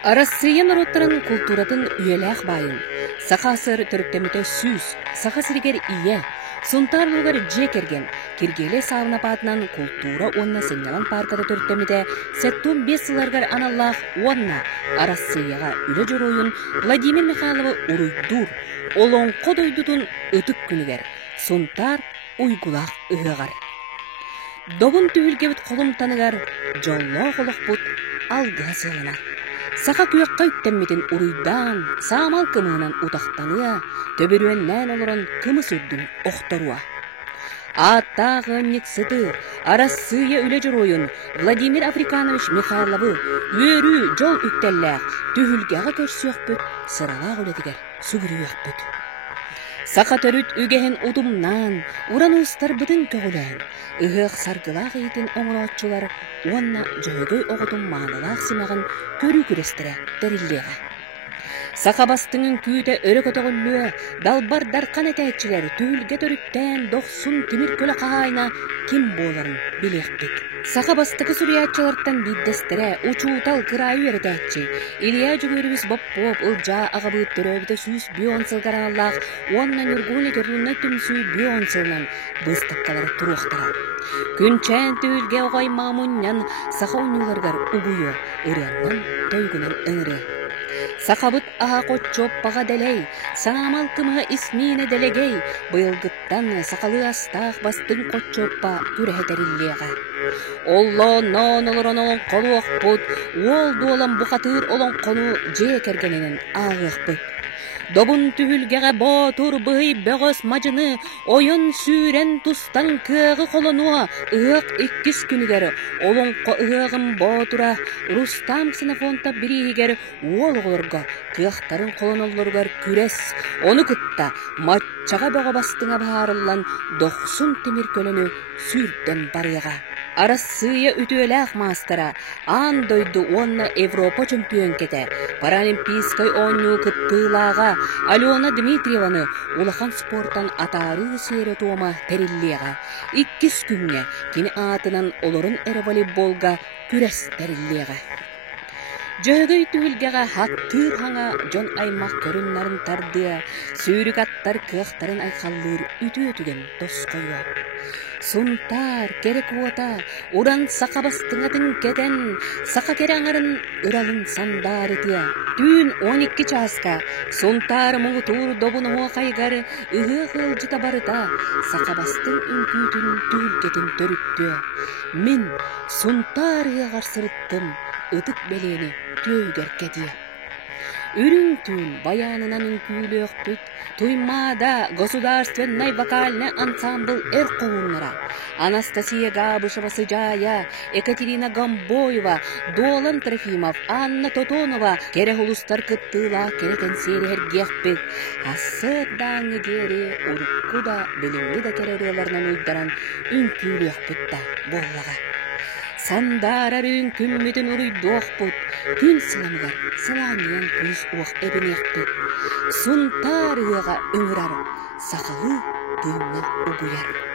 Россия народтарын культуратын үйеләк байын. Сақа сыр түріктеміті сүз, сақа сіргер ие, сұнтарлығыр жекерген, кергелі сауына патынан культура онна сенялан паркада түріктеміті сәттун 5 сыларғар аналлах онна Россияға үлі жүр ойын Владимир Михайловы ұруйдур, олон қод ойдудun өтік күнігер, сұнтар ұйгулақ ұғығар. Добын түйілгебіт қолым танығар, жолло қолық бұд алға сылынар. Сақа күйекқа үттемметін ұруйдан, саамал кымығынан ұтақтаныя, төбіруеннен олырын кымыс үрдің оқтаруа. Аттағы нексіті, Россия үлі жүр ойын Владимир Африканович Михайловы өрі жол үттелләқ, түйілгеға көрсіяқ бүт, сыралақ өлетігер, сүгіріяқ бүт. Сақа төрүт үгehen удумнан, уран устар бытын көгілән. Үгіқ саргылақ ейтін оңыраатчылар, онна жөйгөй оғытын мағылақ симағын көрі күрестірі дәріллеға. Сақа бастыңын күйті өрі көтіғілі, далбар дарқан әтәйтчілер түйілге төріттен 90 темір көлі қағайна кем боларын білеқпек. Сақа бастығы сүриятчылардан биддестірі, учуутал кырайы өрітәтчі. Илия жүгөрібіз боп-боп, ұлжа ағабыт түрөбді сүйіс бионсылғаран Аллах, онна нүргулі керлуна түмсүй бионсылынан бұстыққалары тұруқтара. Күнчән түйілге оғай мамуннян сақа ұныларғар ұбуйы, үряннан тойгынан өңірі. Сақабыт аға қотчоп баға дәлей, саамал кымға исмине дәлегей, бұйылгыттан сақалы астақ бастың қотчоппа күрәтәріллеға. Олло нон олырын олың қолу оқпыд, ол дуолан бұқатыр олың қолу жекергенінің ағықпыд. Добын түйілгеға ботур бұғый бөғыз мажыны, ойын сүйрен тұстан кығы қолынуа, ұғық 2 күнігері, олың ұғығын ботура, Рустам Ксенофонта бірігер ол олырға, кықтарын қолын олырғар күрес, оны күтті, матчаға бөға бастыңа бағарылан 90 темір көліні сүрден барыға. Россия үтүөләк мастера, андойду онна Европа чемпион кете, паралимпийской онну кыттылаға, Алена Дмитриеваны улахан спорттан атары сейре туома териллеға. 2 күнге кені атынан олырын әрі волейболға күрес териллеға. Жөйгөй түйілгеға хаттыр хаңа жон аймақ көріннарын тарды, сүйрік аттар кықтарын айқалыр үті-өтіген дос қойы. Сұнтар, керек уата, уран сақа бастыңатын кетен, сақа кераңарын ұралын сандар етия. Түйін 12 часқа, сұнтар мұғы тур добын оға қайғары, ұғы қылжыта барыта, сақа бастың үнкүйтін түйілгетін төрітті. Мен сұнтар ұғар сұрыттым, ұтық белені түйгер кетия. Үрін түн баянынан үнкүйлі өқпіт, туймада государственный вокальный ансамбл әрқоғынлара. Анастасия Габышева Сыжая, Екатерина Гамбоева, Долан Трофимов, Анна Тотонова, керек ұлыстар кыттыла кереген серер геқпіт. Асыр даңы гері ұрыққуда білімді да керерелерінен ұйдаран үнкүйлі өқпітті боллаға. Сандарарын күмметін ұруйдоқ бұд, күн сыламығар, сыланиян күз оқ әбінеқпет. Сұнтар ұяға үңірар, сақалы дыңна ұғыяр.